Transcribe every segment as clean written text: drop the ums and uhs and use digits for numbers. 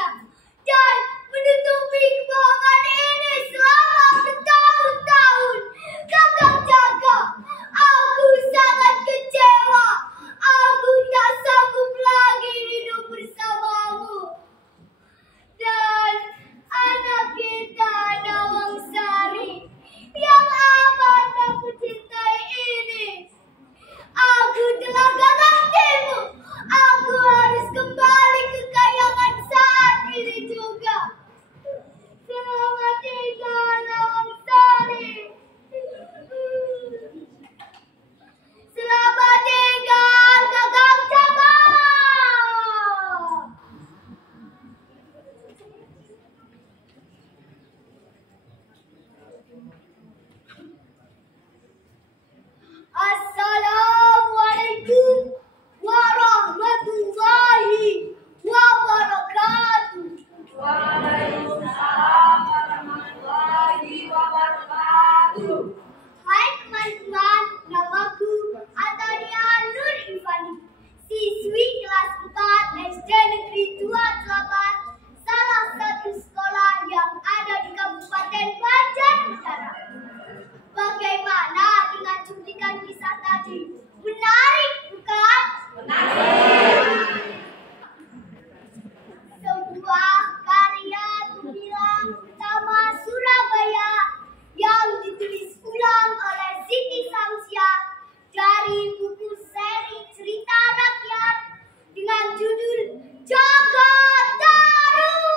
dunia dan menutupi kebohongan ini selama bertahun-tahun. Kakak jaga, aku sangat kecewa. Aku tak sanggup lagi hidup bersamamu. Dan anak kita Nawang Sari yang amat aku cintai ini, aku telah garantimu. Aku harus kembali ke kayangan saat ini juga. Selamat tinggal Nawang Sari. Selamat tinggal Kakak Jaga. Assalamualaikum warahmatullahi wabarakatuh. Waalaikumsalam warahmatullahi wabarakatuh. Hai teman-teman, namaku Atalia Nur Ifani, siswi kelas 4 SD Negeri 28, salah satu sekolah yang ada di Kabupaten Banjarnegara. Bagaimana dengan cuplikan kisah tadi? Menarik, bukan? Sebuah karya gemilang utama Surabaya yang ditulis ulang oleh Siti Samsiah dari buku seri cerita rakyat dengan judul Jagat Taruh.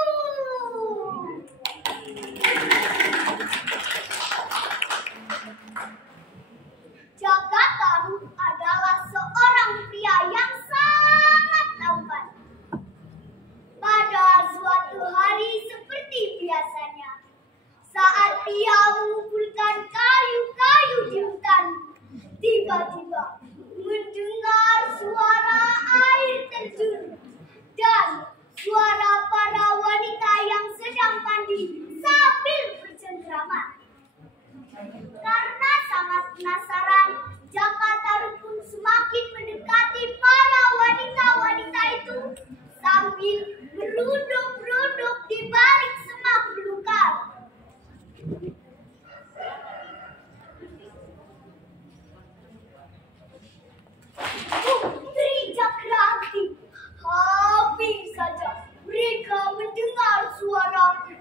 Jagat Taruh adalah seorang pria yang sangat tampan. Pada suatu hari seperti biasanya, saat ia mengumpulkan kayu-kayu di hutan, tiba-tiba mendengar suara air terjun dan suara para wanita yang sedang mandi sambil bercengkrama. Karena sangat penasaran, Jagat Taruh pun semakin mendekati para wanita-wanita itu sambil merunduk-runduk di balik semak belukar. Teriak Ranti. Habis saja mereka mendengar suaraku.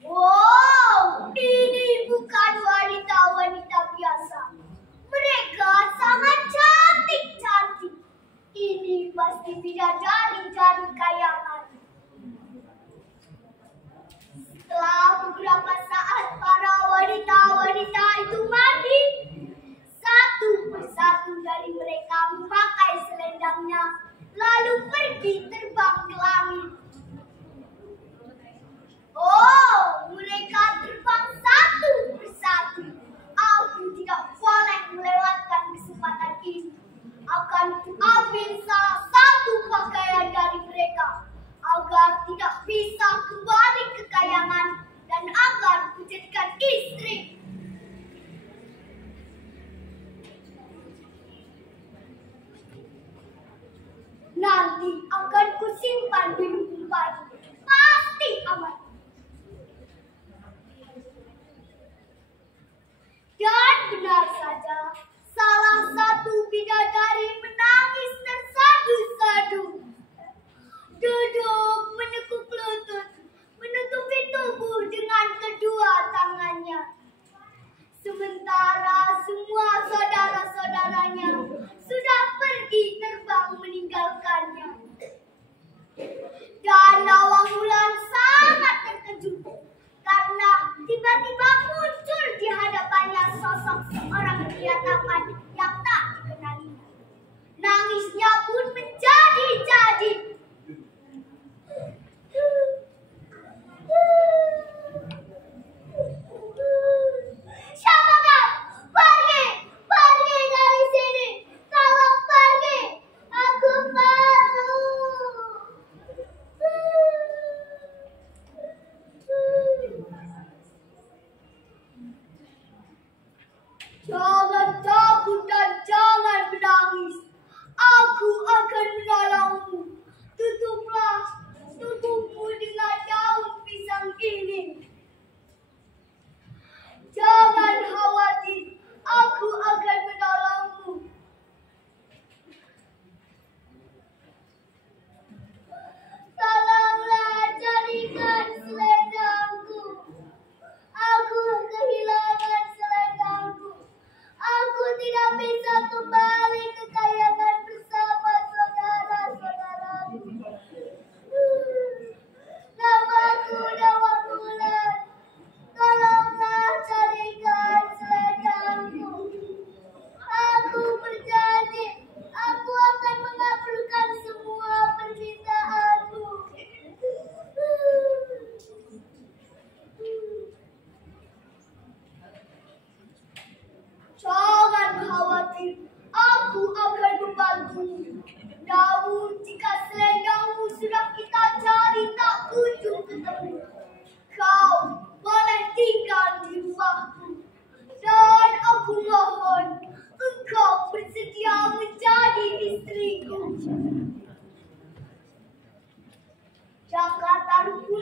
Wow, ini bukan wanita-wanita biasa. Mereka sangat cantik-cantik. Ini pasti bidadari dari kayangan. Setelah beberapa saat para wanita-wanita itu mandi, satu persatu dari mereka memakai selendangnya, lalu pergi terbang ke langit. Oh, mereka terbang satu persatu. Aku tidak boleh melewatkan kesempatan ini. Akan kuambil salah satu pakaian dari mereka agar tidak bisa kembali ke kayangan dan agar kujadikan istri. Nanti akan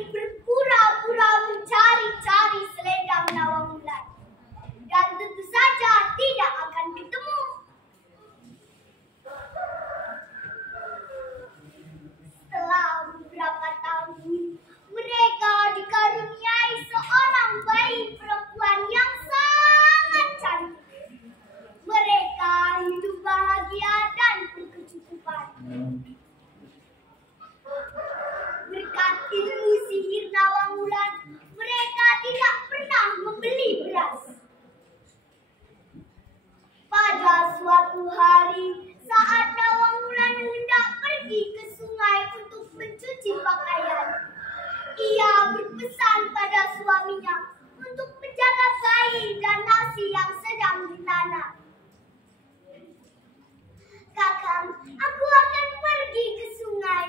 berpura-pura mencari-cari selendang Nawangwulan. Dan tentu saja tidak akan ketemu. Setelah beberapa tahun, mereka dikaruniai seorang bayi perempuan yang sangat cantik. Mereka hidup bahagia dan berkecukupan. Berkat ilmu sihir Nawangwulan, mereka tidak pernah membeli beras. Pada suatu hari, saat Nawangwulan hendak pergi ke sungai untuk mencuci pakaian, ia berpesan pada suaminya untuk menjaga bayi dan nasi yang sedang ditanam. Kakang, aku akan pergi ke sungai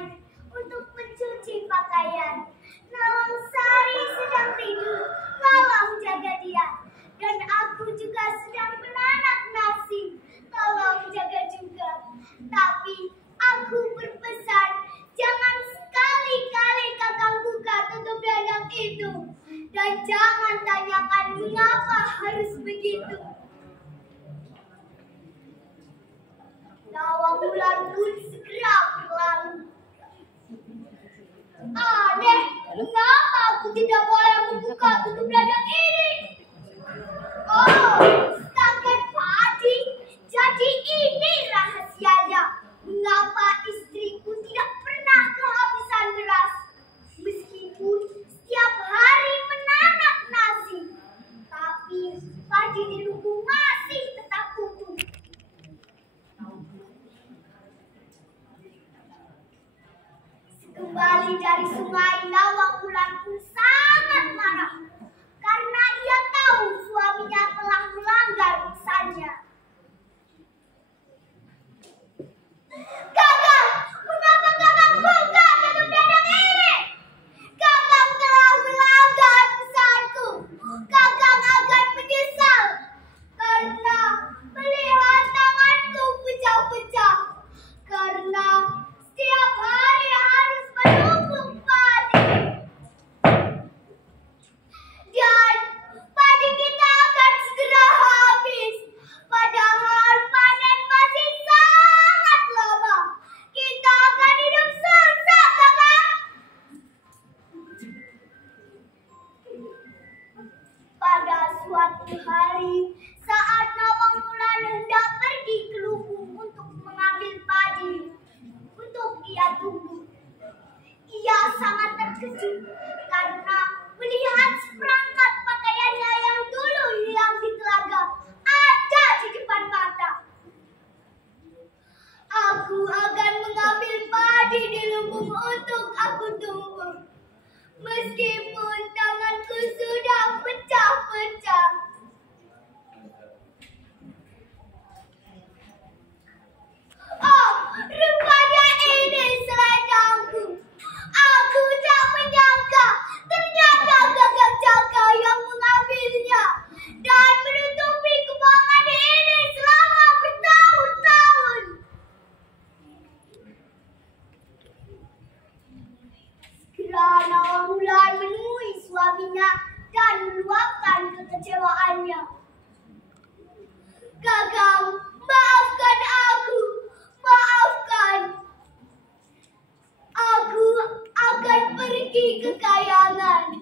untuk mencuci pakaian. Nawangsari sedang tidur, tolong jaga dia. Dan aku juga sedang menanak nasi, tolong jaga juga. Tapi aku berpesan, jangan sekali-kali kakang buka tutup dadang itu. Dan jangan tanyakan mengapa harus begitu. Nawangwulan pun segera berlalu. Aneh, mengapa aku tidak boleh membuka tutup dadang ini? Oh, setakat padi. Jadi ini rahasianya. Mengapa istriku tidak pernah kehabisan beras? Meskipun setiap hari menanak nasi, tapi padi di lubung masih tetap utuh. Kembali dari sungai, Nawangwulan pun sangat marah karena ia tahu suaminya telah melanggar pesannya. Kakang, mengapa kakang buka tutup dadang ini? Kakang telah melanggar pesanku. Kakang akan menyesal karena melihat tanganku pecah-pecah. Karena setiap hari harus menumpuk padi. Dan padi kita akan segera habis. Padahal panen masih sangat lama. Kita akan hidup susah, kakak. Pada suatu hari, saat Nawangwulan hendak pergi ke lubung untuk mengambil padi untuk ia tunggu, ia sangat terkejut karena melihat seperangkat pakaiannya yang dulu hilang di telaga ada di depan mata. Aku akan mengambil padi di lubung untuk aku tunggu, meskipun tanganku sudah pecah-pecah. Oh, rupanya ini selendangku. Aku tak menyangka ternyata kakang Jaka yang mengambilnya dan menutupi kebohongan ini selama bertahun-tahun. Segera Nawangwulan menemui suaminya dan meluapkan kekecewaannya. Kakang, maafkan aku. Maafkan. Aku akan pergi ke kayangan.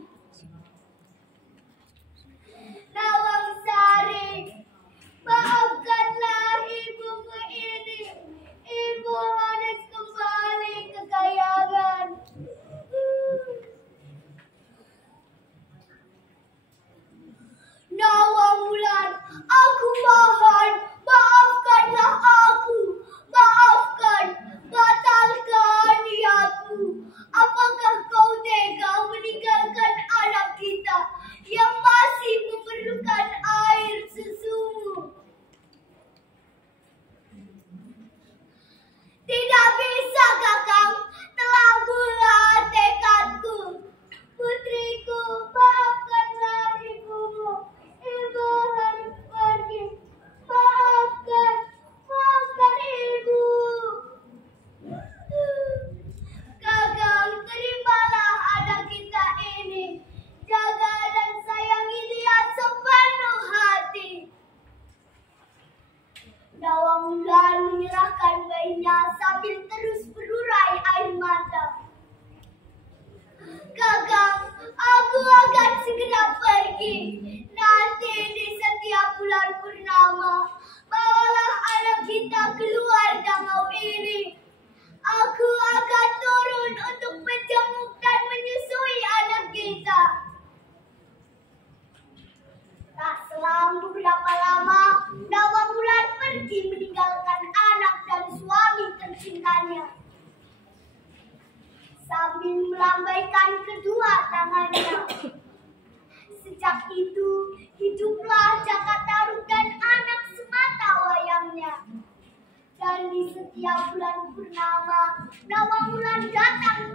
Nawangsari, maafkanlah ibumu ini. Ibu harus kembali ke kayangan. Nawangwulan, aku mohon, maafkanlah aku. Maafkan, batalkan niatmu. Apakah kau tega meninggalkan ini. Nanti di setiap bulan purnama, bawalah anak kita keluar danau ini. Aku akan turun untuk menjenguk dan menyusui anak kita. Tak selang beberapa lama, Nawang Wulan pergi meninggalkan anak dan suami tercintanya. Sambil melambaikan kedua tangannya. Sejak itu, hiduplah Jaka Tarub dan anak semata wayangnya. Dan di setiap bulan purnama, Nawang Wulan datang